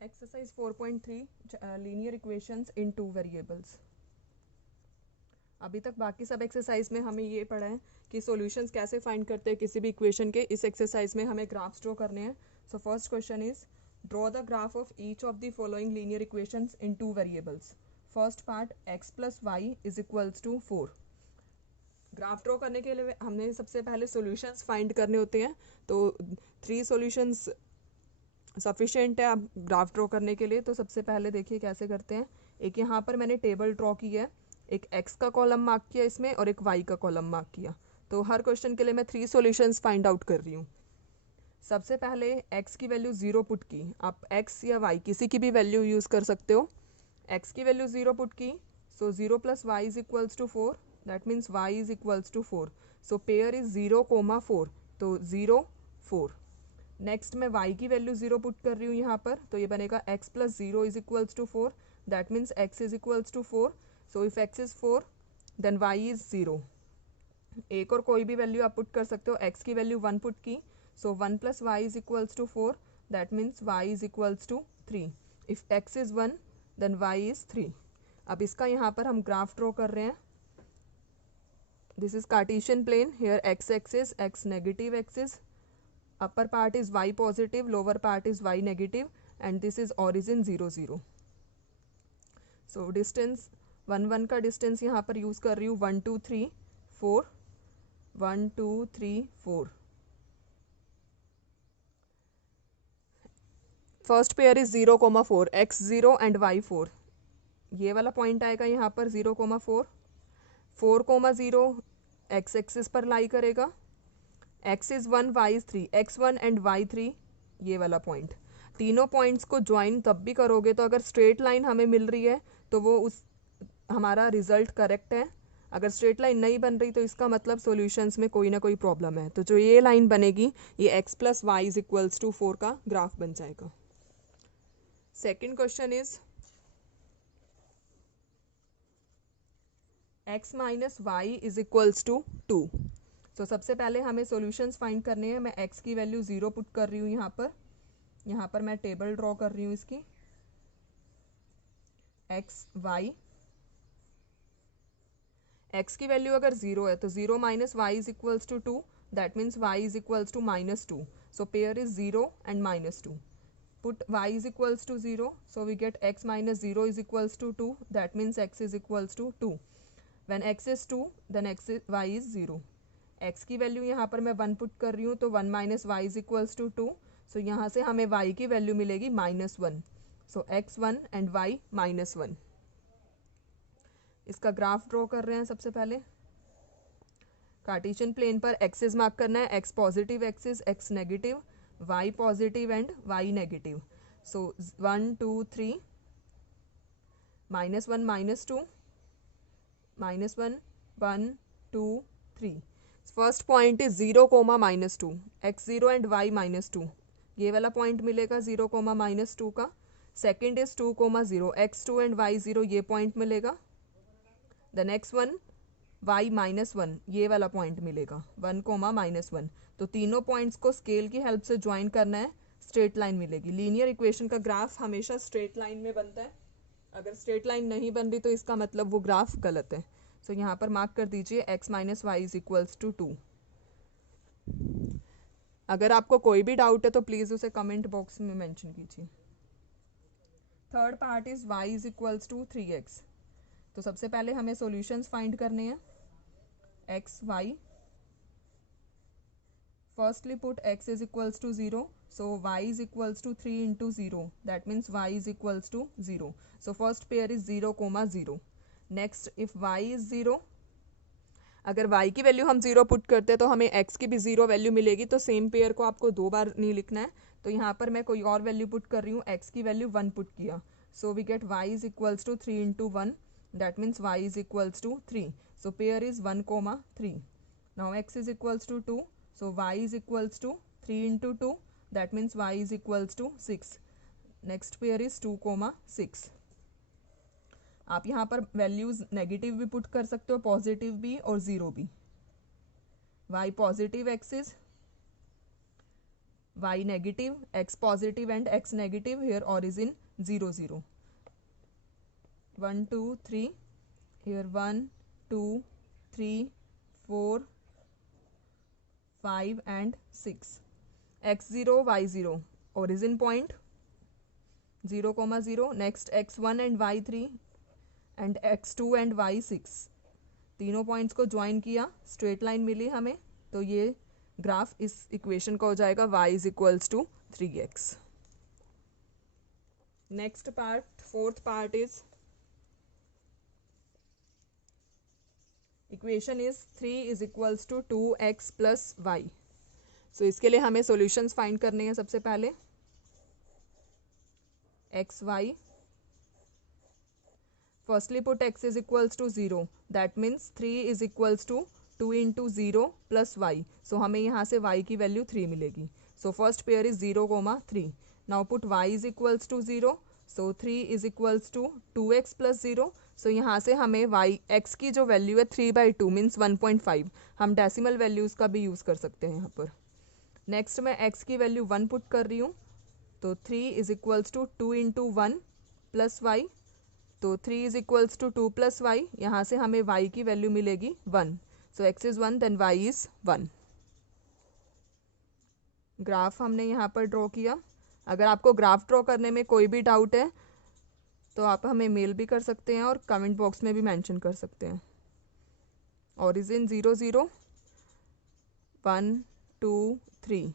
Exercise 4.3 linear equations in two variables. अभी तक बाकी सब एक्सरसाइज में हमें ये पढ़ा है कि सॉल्यूशंस कैसे फाइंड करते हैं किसी भी इक्वेशन के। इस एक्सरसाइज में हमें ग्राफ्स ड्रॉ करने हैं। So first question is draw the graph of each of the following linear equations in two variables. First part x plus Y is equals to 4। Graph draw करने के लिए हमने सबसे पहले सॉल्यूशंस फाइंड करने होते हैं। तो 3 सॉल्यूशंस सफिशेंट है आप ग्राफ ड्रॉ करने के लिए। तो सबसे पहले देखिए कैसे करते हैं। एक यहाँ पर मैंने टेबल ड्रॉ की है, एक x का कॉलम मार्क किया इसमें और एक y का कॉलम मार्क किया। तो हर क्वेश्चन के लिए मैं 3 सॉल्यूशंस फाइंड आउट कर रही हूँ। सबसे पहले x की वैल्यू 0 पुट की। आप x या y किसी की भी वैल्यू यूज़ कर सकते हो। x की वैल्यू 0 पुट की, so 0 plus Y is equals to 4, that means y is equals to 4। So pair is 0, 4, तो 0 4। नेक्स्ट मैं y की वैल्यू 0 पुट कर रही हूँ यहाँ पर, तो ये बनेगा x plus 0 is equals to 4, that means x is equals to 4। So if x is 4 then y is 0। एक और कोई भी वैल्यू आप पुट कर सकते हो। x की वैल्यू 1 पुट की, so 1 plus Y is equals to 4, that means y is equals to 3। If x is 1 then y is 3। अब इसका यहाँ पर हम ग्राफ ड्रॉ कर रहे हैं। This is Cartesian plane, here x axis, x negative axis, upper part is y positive, lower part is y negative, and this is origin 0 0. So distance 1 1 का distance यहाँ पर यूज़ कर रही हूँ 1 2 3 4, 1 2 3 4। First pair is 0, 4, x 0 and y 4। ये वाला point आएगा यहाँ पर 0, 4, 4, 0 x एक्सिस पर लाई करेगा। x is 1, y is 3, x1 and y3, ये वाला पॉइंट। तीनों पॉइंट्स को ज्वाइन तब भी करोगे तो अगर स्ट्रेट लाइन हमें मिल रही है तो वो उस हमारा रिजल्ट करेक्ट है। अगर स्ट्रेट लाइन नहीं बन रही तो इसका मतलब सॉल्यूशंस में कोई ना कोई प्रॉब्लम है। तो जो ये लाइन बनेगी ये x plus Y is equals to 4 का ग्राफ बन जाएगा। Second question is x minus Y is equals to 2। तो सबसे पहले हमें सॉल्यूशंस फाइंड करने हैं। मैं x की वैल्यू 0 पुट कर रही हूँ यहाँ पर मैं टेबल ड्रॉ कर रही हूँ इसकी। x की वैल्यू अगर 0 है तो 0 minus Y is equals to 2, that means y is equals to -2। So pair is 0 and -2। Put y is equals to 0, so we get x minus 0 is equals to 2, that means x is equals to 2. When x is 2 then y is 0. x की value यहाँ पर मैं 1 put कर रही हूँ तो 1 minus Y is equals to 2। So यहाँ से हमें y की वैल्यू मिलेगी -1। So x1 and y -1। इसका ग्राफ ड्रॉ कर रहे हैं। सबसे पहले कार्टेशियन प्लेन पर एक्सिस मार्क करना है, x positive axis, x negative, y positive and y negative. So 1 2 3, -1 -2, -1 1 2 3। First point is 0, -2, x0 and y -2, ये वाला पॉइंट मिलेगा 0, -2 का। Second is 2, 0, x2 and y0, ये पॉइंट मिलेगा। द नेक्स्ट वन y -1, ये वाला पॉइंट मिलेगा 1, -1। तो तीनों पॉइंट्स को स्केल की हेल्प से ज्वाइन करना है, स्ट्रेट लाइन मिलेगी। लीनियर इक्वेशन का ग्राफ हमेशा स्ट्रेट लाइन में बनता है। अगर स्ट्रेट लाइन नहीं बन रही तो इसका मतलब वो ग्राफ गलत है। सो यहाँ पर मार्क कर दीजिए x minus Y is equals to 2। अगर आपको कोई भी डाउट है तो प्लीज़ उसे कमेंट बॉक्स में मेंशन कीजिए। Third part is y is equals to 3x। तो सबसे पहले हमें सॉल्यूशंस फाइंड करने हैं। x y, firstly put x is equals to 0, so y is equals to 3 into 0, that means y is equals to 0. So first pair is 0, 0. Next if y is 0, अगर y की value हम 0 put करते हैं तो हमें x की भी 0 value मिलेगी। तो सेम पेयर को आपको 2 बार नहीं लिखना है। तो यहाँ पर मैं कोई और वैल्यू पुट कर रही हूँ, x की वैल्यू 1 पुट किया। So we get y is equals to 3 into 1, that means y is equals to 3. So pair is 1, 3. Now x is equals to 2. So y is equals to 3 into 2, that means y is equals to 6. Next pair is 2, 6. आप यहाँ पर values negative भी put कर सकते हो, positive भी और 0 भी। y positive axis, y negative, x positive and x negative. Here origin 0 0. 1 2 3. Here 1 2 3 4 5 and 6. x0 y0 origin point 0, 0. Next x1 and y3 and x2 and y6 तीनों पॉइंट्स को join किया, स्ट्रेट लाइन मिली हमें, तो ये graph इस equation का हो जाएगा y is equals to 3x. Next part, fourth part is equation is 3 is equals to 2x plus y. So इसके लिए हमें सॉल्यूशंस फाइंड करने हैं. सबसे पहले X Y, firstly put x is equals to 0, that means 3 is equals to 2 into 0 plus y. So हमें यहाँ से y की वैल्यू 3 मिलेगी. So first pair is 0, 3. Now put y is equals to 0. So 3 is equals to 2x plus 0. So यहाँ से हमें x की जो वैल्यू है 3/2 मीन्स 1.5. हम डेसिमल वैल्यूज़ का भी यूज़ कर सकते हैं यहाँ पर. नेक्स्ट मैं x की वैल्यू 1 पुट कर रही हूँ, तो 3 is equals to 2 into 1 plus y. तो 3 is equals to 2 plus Y. यहाँ से हमें y की वैल्यू मिलेगी 1. So x is 1 then y is 1. Graph हमने यहाँ पर ड्रॉ किया. अगर आपको ग्राफ ड्रॉ करने में कोई भी डाउट है तो आप हमें मेल भी कर सकते हैं और कमेंट बॉक्स में भी मेंशन कर सकते हैं. Origin 0 0 1 2 3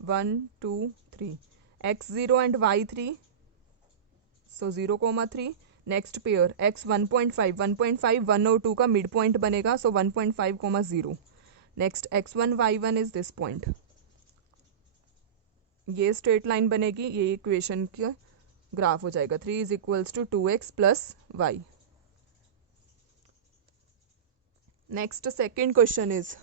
1 2 3. x0 and y3, so 0, 3. Next pair x 1.5 1 और 2 का मिड पॉइंट बनेगा, so 1.5, 0. Next x1 y1 is this point. ये स्ट्रेट लाइन बनेगी, ये इक्वेशन का ग्राफ हो जाएगा. 3 is equals to 2x plus Y. Next second question is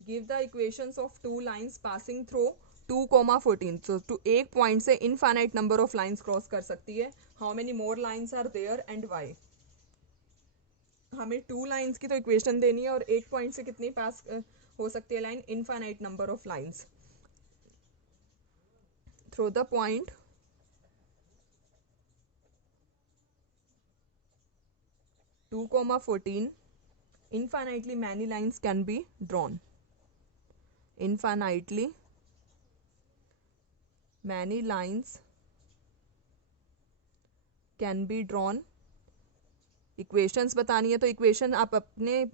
give the equations of two lines passing through 2, 14. तो एक point से infinite number of lines cross कर सकती है. How many more lines are there and Y. हमें 2 lines की तो equation देनी है और एक पॉइंट से कितनी पास हो सकती है line, infinite number of lines through the point 2, 14. infinitely many lines can be drawn. Infinitely many lines can be drawn. Equations बतानी है तो इक्वेशन आप अपने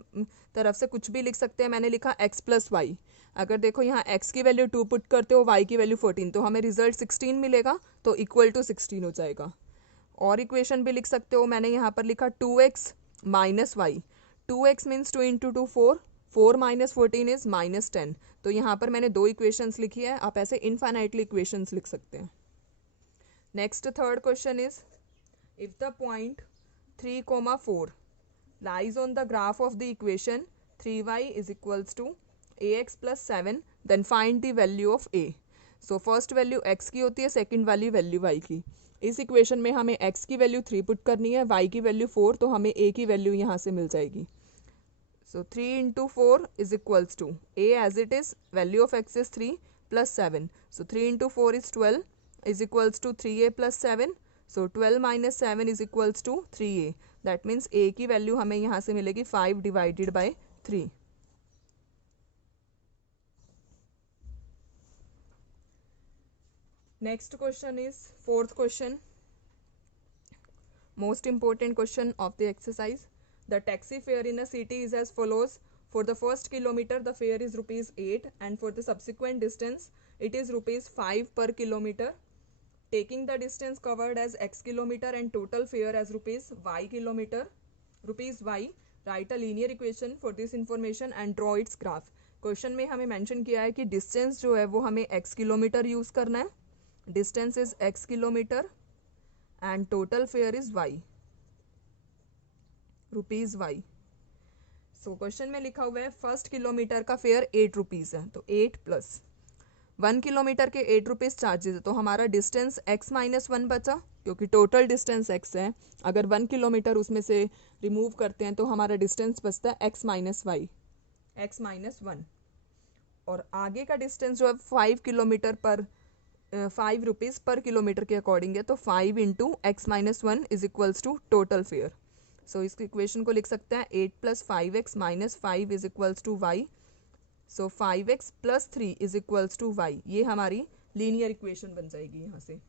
तरफ से कुछ भी लिख सकते हैं. मैंने लिखा x प्लस वाई. अगर देखो यहाँ x की वैल्यू 2 पुट करते हो, y की वैल्यू 14, तो हमें रिजल्ट 16 मिलेगा, तो इक्वल टू 16 हो जाएगा. और इक्वेशन भी लिख सकते हो. मैंने यहाँ पर लिखा 2x minus Y. 2x means 2 into 2 4, 4 minus 14 is minus 10. तो यहाँ पर मैंने 2 इक्वेशंस लिखी है. आप ऐसे इनफाइनाइटली इक्वेशंस लिख सकते हैं. Next third question is if the point 3, 4 lies on the graph of the equation 3y is equals to ax plus 7, then find the value of a. So first value x की होती है, second वाली value y की. इस equation में हमें x की value 3 put करनी है, y की वैल्यू 4, तो हमें a की वैल्यू यहाँ से मिल जाएगी. So 3 into 4 is equals to a as it is, value of x is 3 plus 7. So 3 into 4 is 12 is equals to 3a plus 7. So 12 minus 7 is equals to 3a. That means a की value हमें यहाँ से मिलेगी 5 divided by 3. Next question is fourth question. Most important question of the exercise. The taxi fare in a city is as follows. For the first kilometer the fare is ₹8 and for the subsequent distance it is ₹5 per kilometer. Taking the distance covered as x kilometer and total fare as rupees y, write a linear equation for this information and draw its graph. Question में हमें mention किया है कि distance जो है वो हमें x kilometre use करना है. Distance is x kilometre and total fair is y, ₹y. So question में लिखा हुआ है फर्स्ट किलोमीटर का फेयर ₹8 है, तो 8 प्लस 1 किलोमीटर के ₹8 चार्जेस है, तो हमारा डिस्टेंस x माइनस 1 बचा, क्योंकि टोटल डिस्टेंस x है. अगर 1 किलोमीटर उसमें से रिमूव करते हैं तो हमारा डिस्टेंस बचता है x minus Y. x minus 1, और आगे का डिस्टेंस जो है 5 किलोमीटर पर 5 रुपीज़ पर किलोमीटर के अकॉर्डिंग है, तो 5 into X minus 1 is equals to total fare. So इस इक्वेशन को लिख सकते हैं 8 plus 5x minus 5 is equals to y। So 5x plus 3 is equals to y, ये हमारी लीनियर इक्वेशन बन जाएगी यहाँ से।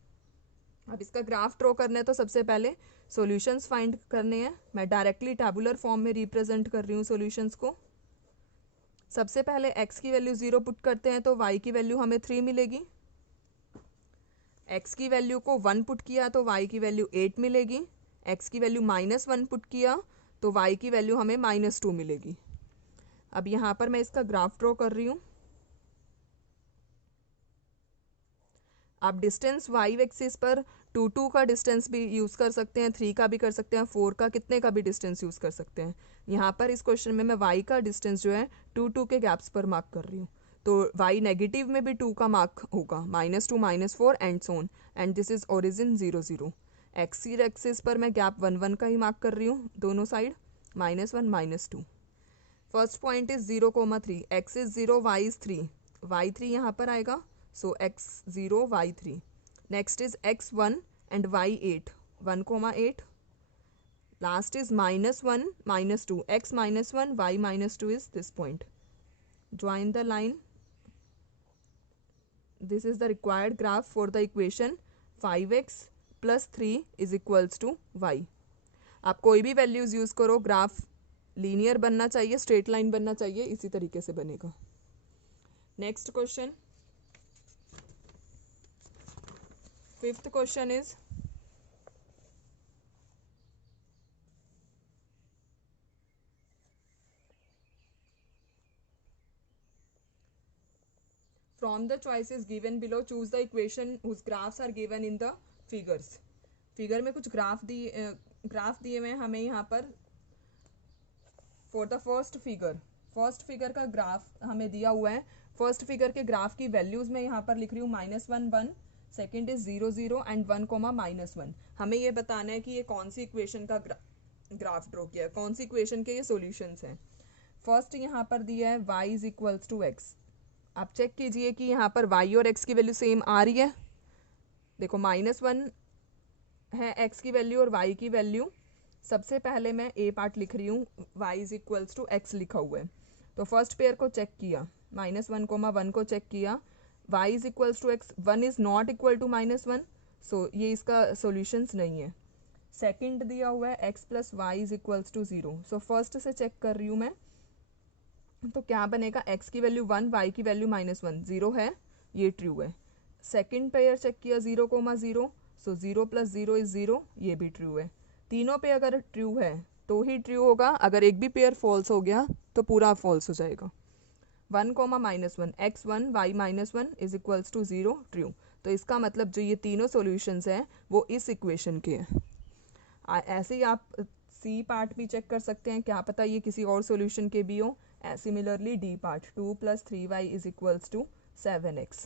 अब इसका ग्राफ ड्रॉ करना है तो सबसे पहले सॉल्यूशंस फाइंड करने हैं। मैं डायरेक्टली टैबुलर फॉर्म में रिप्रेजेंट कर रही हूँ सॉल्यूशंस को। सबसे पहले x की वैल्यू 0 पुट करते हैं तो y की वैल्यू हमें 3 मिलेगी। x की वैल्यू को 1 पुट किया तो y की वैल्यू 8 मिलेगी। x की वैल्यू -1 पुट किया तो y की वैल्यू हमें -2 मिलेगी। अब यहाँ पर मैं इसका ग्राफ ड्रॉ कर रही हूँ। आप डिस्टेंस y एक्सिस पर 2 का डिस्टेंस भी यूज़ कर सकते हैं, 3 का भी कर सकते हैं, 4 का, कितने का भी डिस्टेंस यूज़ कर सकते हैं। यहाँ पर इस क्वेश्चन में मैं y का डिस्टेंस जो है 2 के गैप्स पर मार्क कर रही हूँ, तो y नेगेटिव में भी 2 का मार्क होगा, -2 -4 and so on, and this is origin 0 0। X axis पर मैं गैप 1 1 का ही मार्क कर रही हूँ दोनों side, -1 -2। First point is 0,3, x is 0, y is 3, y3 यहाँ पर आएगा, सो x0 y3। Next is x1 and y8, 1,8। Last is -1 -2, x -1 y -2 is this point. Join the line. This is the required graph for the equation 5x plus 3 is equals to y. आप कोई भी values use करो, graph linear बनना चाहिए, straight line बनना चाहिए, इसी तरीके से बनेगा। Next question, fifth question is from the choices given below choose the equation whose graphs are given in the figures। Figure में कुछ ग्राफ दिए हुए हैं हमें यहाँ पर। फॉर द फर्स्ट फिगर का ग्राफ हमें दिया हुआ है। फर्स्ट फिगर के ग्राफ की वैल्यूज में यहाँ पर लिख रही हूँ -1 1, सेकेंड इज 0 0 एंड 1, -1। हमें ये बताना है कि ये कौन सी इक्वेशन का ग्राफ ड्रॉ किया है, कौन सी इक्वेशन के ये सॉल्यूशंस हैं। फर्स्ट यहाँ पर दिया है y is equals to x। आप चेक कीजिए कि यहाँ पर y और x की वैल्यू सेम आ रही है। देखो -1 है x की वैल्यू और y की वैल्यू। सबसे पहले मैं a पार्ट लिख रही हूँ, y is equals to x लिखा हुआ है, तो फर्स्ट पेयर को चेक किया, -1,1 को चेक किया, y is equals to x, 1 is not equal to -1, so ये इसका सॉल्यूशंस नहीं है। सेकंड दिया हुआ है x plus Y is equals to 0, so first से चेक कर रही हूँ मैं, तो क्या बनेगा, x की वैल्यू 1, y की वैल्यू -1, 0 है, ये ट्रू है। सेकंड पेयर चेक किया 0,0, सो 0 प्लस 0 इज 0, ये भी ट्रू है। तीनों पे अगर ट्रू है तो ही ट्रू होगा, अगर एक भी पेयर फॉल्स हो गया तो पूरा फॉल्स हो जाएगा। 1, -1, x1 y -1 is equals to 0, true. तो इसका मतलब जो ये तीनों सॉल्यूशंस हैं वो इस इक्वेशन के हैं। ऐसे ही आप सी पार्ट भी चेक कर सकते हैं, क्या पता ये किसी और सॉल्यूशन के भी हो। Similarly D part 2 + 3y is equals to 7x।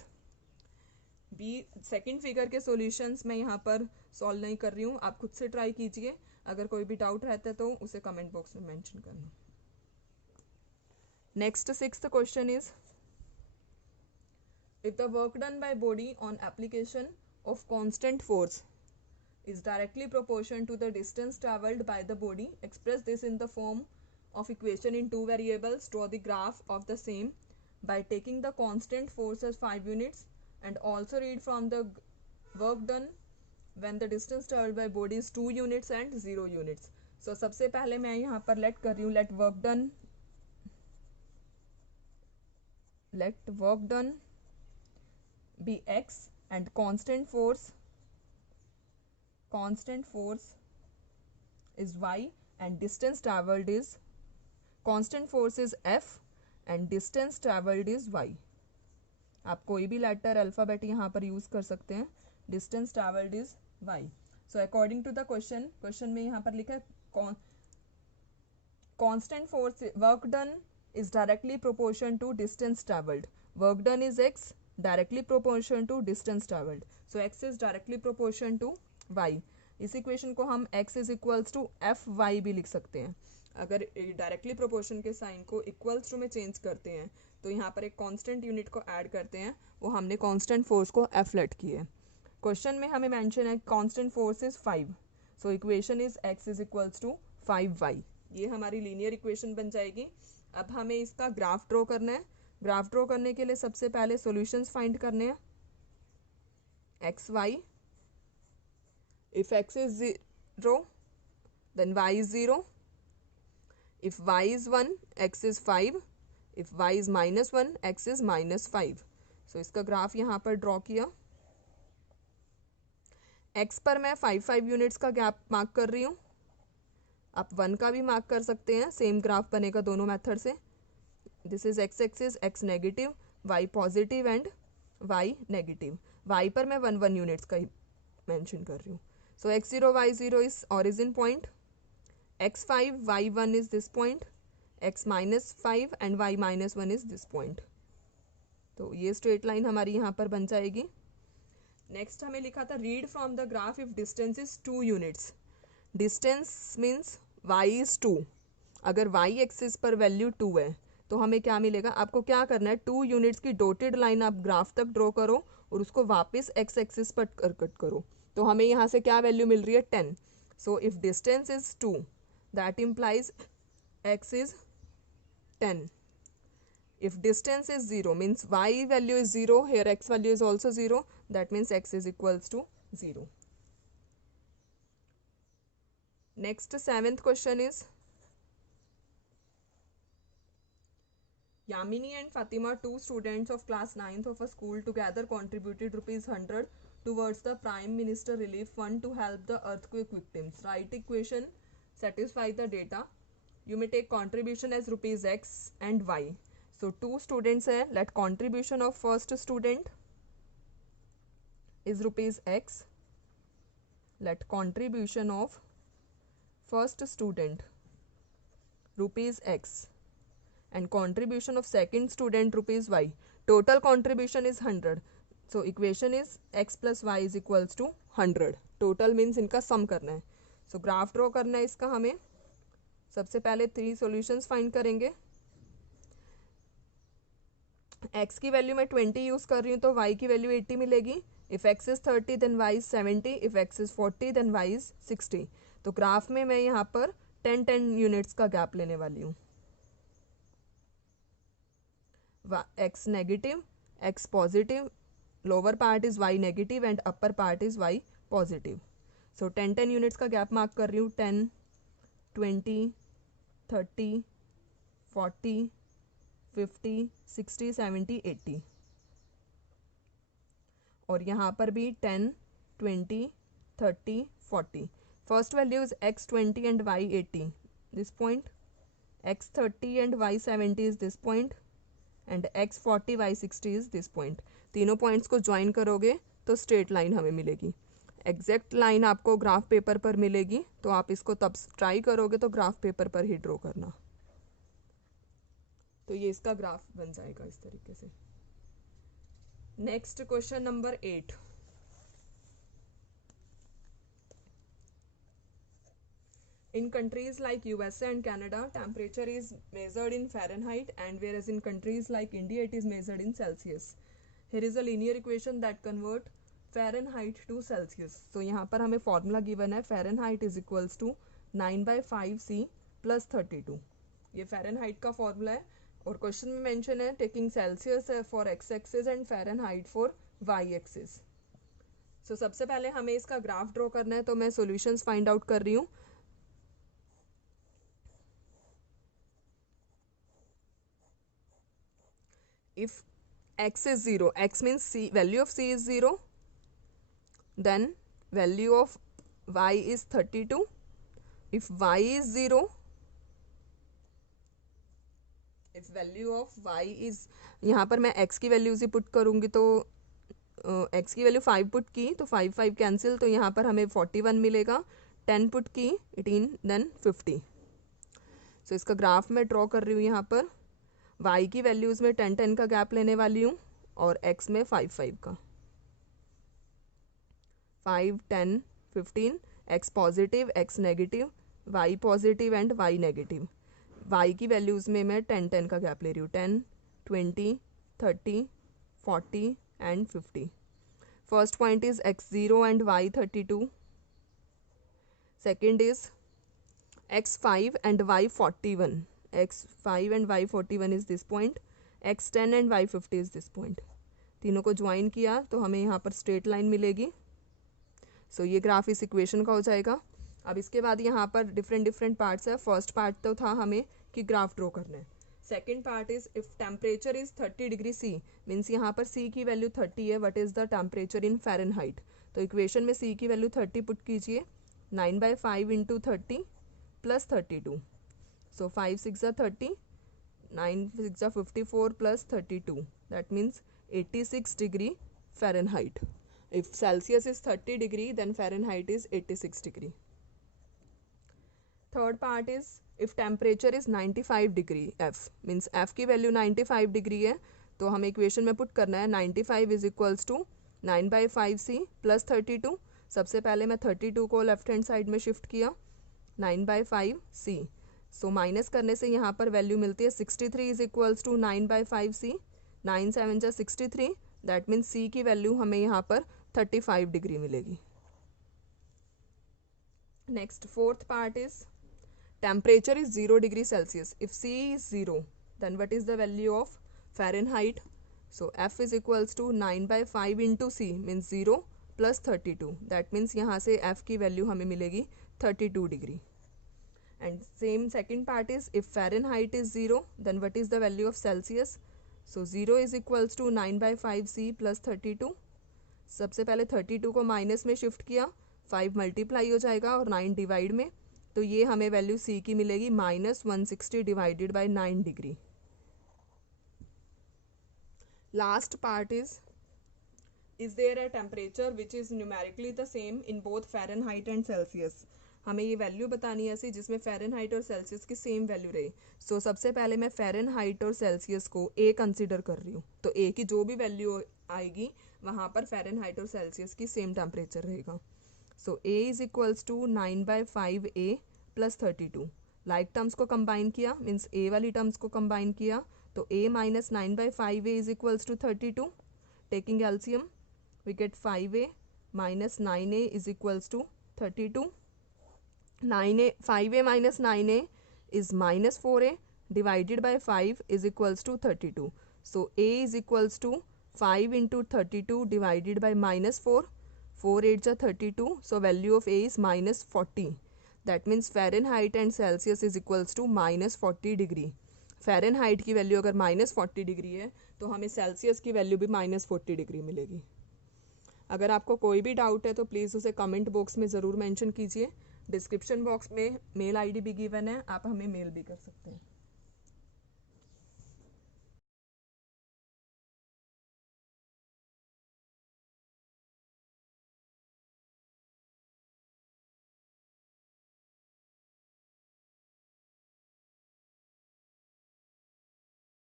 B second figure के सॉल्यूशंस मैं यहाँ पर सॉल्व नहीं कर रही हूँ, आप खुद से ट्राई कीजिए। अगर कोई भी डाउट रहता है तो उसे कमेंट बॉक्स में मेंशन करना। Next sixth question is, if the work done by body on application of constant force is directly proportional to the distance traveled by the body, express this in the form of equation in 2 variables, draw the graph of the same by taking the constant force as 5 units and also read from the work done when the distance traveled by body is 2 units and 0 units। so सबसे पहले मैं यहाँ पर let कर रही हूँ, let work done be x and constant force is y and distance traveled is, constant force is f and distance traveled is y। आप कोई भी लेटर अल्फ़ाबेट यहाँ पर यूज़ कर सकते हैं। distance traveled is y। so according to the question में यहाँ पर लिखा है constant force work done is directly proportional to distance traveled, work done is x directly proportional to distance traveled, so x is directly proportional to y। इस equation को हम x is equals to F Y भी लिख सकते हैं। अगर directly proportion के sign को इक्वल्स टू में चेंज करते हैं तो यहाँ पर एक कांस्टेंट यूनिट को ऐड करते हैं, वो हमने कांस्टेंट फोर्स को एफ लेट की है। क्वेश्चन में हमें मेंशन है constant force is 5, so equation is x is equals to 5y। ये हमारी लीनियर इक्वेशन बन जाएगी। अब हमें इसका ग्राफ ड्रॉ करना है। ग्राफ ड्रॉ करने के लिए सबसे पहले सॉल्यूशंस फाइंड करने हैं। X Y, if x is 0 then y is 0, if y is 1 x is 5, if y is -1 x is -5। सो इसका ग्राफ यहाँ पर ड्रॉ किया। x पर मैं 5 यूनिट्स का गैप मार्क कर रही हूँ, आप 1 का भी मार्क कर सकते हैं, सेम ग्राफ बनेगा दोनों मेथड से। This is x axis, x negative, y positive and y negative. y पर मैं 1 यूनिट्स का ही मेंशन कर रही हूँ। सो x0 y0 is origin point, x5 y1 is this point, x -5 and y -1 is this point। तो ये straight line हमारी यहाँ पर बन जाएगी। नेक्स्ट हमें लिखा था read from the graph if distance is 2 units. Distance means y is 2। अगर y एक्सिस पर वैल्यू 2 है तो हमें क्या मिलेगा, आपको क्या करना है, 2 यूनिट्स की डॉटेड लाइन आप ग्राफ तक ड्रॉ करो और उसको वापस x एक्सिस पर कट करो। तो हमें यहाँ से क्या वैल्यू मिल रही है, 10। So if distance is 2 that implies x is 10. If distance is 0 means y value is 0, here x value is also 0, that means x is equals to 0. Next 7th question is Yamini and Fatima, 2 students of class 9th of a school, together contributed ₹100 towards the Prime Minister Relief Fund to help the earthquake victims. Write equation satisfy the data. You may take contribution as rupees x and y. So 2 students hai, let contribution of first student is rupees x, let contribution of first student rupees x and contribution of second student rupees y. Total contribution is 100. So equation is x plus y is equals to 100. Total means इनका sum करना है। सो graph draw करना है इसका हमें। सबसे पहले 3 solutions find करेंगे। x की वैल्यू मैं 20 यूज कर रही हूँ तो y की वैल्यू 80 मिलेगी। If x is 30 then y is 70, if x is 40 then y is 60। तो ग्राफ में मैं यहाँ पर 10 यूनिट्स का गैप लेने वाली हूँ। x negative, x positive, lower part is y negative and upper part is y positive. So 10 units का गैप मार्क कर रही हूँ, 10, 20, 30, 40, 50, 60, 70, 80। और यहाँ पर भी 10, 20, 30, 40। First value is x 20 and y 80, this point, x 30 and y 70 is this point and x 40 y 60 is this point. तीनों points को ज्वाइन करोगे तो स्ट्रेट लाइन हमें मिलेगी। एग्जैक्ट लाइन आपको ग्राफ पेपर पर मिलेगी, तो आप इसको तब ट्राई करोगे तो ग्राफ पेपर पर ही ड्रॉ करना। तो ये इसका ग्राफ बन जाएगा इस तरीके से। Next question number 8। In countries like USA and Canada, temperature is measured in Fahrenheit, and whereas in countries like India, it is measured in Celsius. Here is a linear equation that convert Fahrenheit to Celsius. So यहाँ पर हमें formula given है, Fahrenheit is equals to 9/5C plus 32। ये Fahrenheit का formula है और question में mention है taking Celsius for x axis and Fahrenheit for y axis. So सबसे पहले हमें इसका ग्राफ ड्रॉ करना है, तो मैं सॉल्यूशंस फाइंड आउट कर रही हूँ। If x is 0, x means c, value of c is 0, then value of y is 32. If y is 0, if value of y is, यहाँ पर मैं x की वैल्यूज ही पुट करूँगी तो x की वैल्यू 5 पुट की तो 5 कैंसिल, तो यहाँ पर हमें 41 मिलेगा। 10 पुट की 18 देन 50। सो इसका ग्राफ मैं ड्रॉ कर रही हूँ। यहाँ पर y की वैल्यूज में 10 का गैप लेने वाली हूँ और x में 5 का। 5, 10, 15, x positive, x negative, y positive and y negative. y की वैल्यूज़ में मैं 10-10 का गैप ले रही हूँ, 10, 20, 30, 40 and 50। First point is x0 and y32, second is x5 and y41, x5 and y41 is this point, x10 and y50 is this point। तीनों को join किया तो हमें यहाँ पर स्ट्रेट लाइन मिलेगी। सो ये ग्राफ इस इक्वेशन का हो जाएगा। अब इसके बाद यहाँ पर डिफरेंट डिफरेंट पार्ट्स है। फर्स्ट पार्ट तो था हमें कि ग्राफ ड्रॉ करना है। Second part is if temperature is 30 degree C, means यहाँ पर सी की वैल्यू 30 है, what is the temperature in Fahrenheit. तो इक्वेशन में सी की वैल्यू 30 पुट कीजिए, 9/5 into 30 plus 32। So 5 6 30, 9 6 54 plus 32, that means 86 degree Fahrenheit. If Celsius is 30 degree, then Fahrenheit is 86 degree. Third part is if temperature is 95 degree F, means F की value 95 degree है, तो हमें equation में put करना है 95 is equals to 9/5C plus 32। सबसे पहले मैं 32 को लेफ्ट हैंड साइड में शिफ्ट किया, 9/5C। सो माइनस करने से यहाँ पर वैल्यू मिलती है 63 इज इक्वल्स टू 9/5C, 9 7 जा 63, दैट मीन्स C की वैल्यू हमें यहाँ पर 35 डिग्री मिलेगी। Next fourth part is temperature is 0 degree Celsius. If C is 0, then what is the value of Fahrenheit? So F is equals to 9/5 into C means 0 plus 32, that means यहाँ से F की value हमें मिलेगी 32 degree. And same second part is if Fahrenheit is 0, then what is the value of Celsius? So 0 is equals to 9/5C plus 32। सबसे पहले 32 को minus में shift किया, 5 मल्टीप्लाई हो जाएगा और 9 डिवाइड में, तो ये हमें वैल्यू C की मिलेगी -160 divided by 9 degree. Last part is there a temperature which is numerically the same in both Fahrenheit and Celsius. हमें ये वैल्यू बतानी है ऐसी जिसमें फ़ारेनहाइट और सेल्सियस की सेम वैल्यू रहे। सो सबसे पहले मैं फ़ारेनहाइट और सेल्सियस को A कंसिडर कर रही हूँ, तो A की जो भी वैल्यू आएगी वहाँ पर फ़ारेनहाइट और सेल्सियस की सेम टेम्परेचर रहेगा। So A is equals to 9/5A plus 32। Like terms को कंबाइन किया, मीन्स A वाली टर्म्स को कंबाइन किया, तो A minus 9/5A is equals to 32। Taking LCM we get 5A minus 9A is equals to 32। 5A minus 9A is minus 4A divided by 5 is equals to 32. So A is equals to 5 into 32 divided by minus 4. 4 8 जा 32. So value of A is minus 40. That means Fahrenheit and Celsius is equals to minus 40 degree. Fahrenheit की value अगर -40 degree है तो हमें Celsius की value भी -40 degree मिलेगी। अगर आपको कोई भी डाउट है तो प्लीज़ उसे कमेंट बॉक्स में ज़रूर मेंशन कीजिए। डिस्क्रिप्शन बॉक्स में मेल आईडी भी गिवन है, आप हमें मेल भी कर सकते हैं।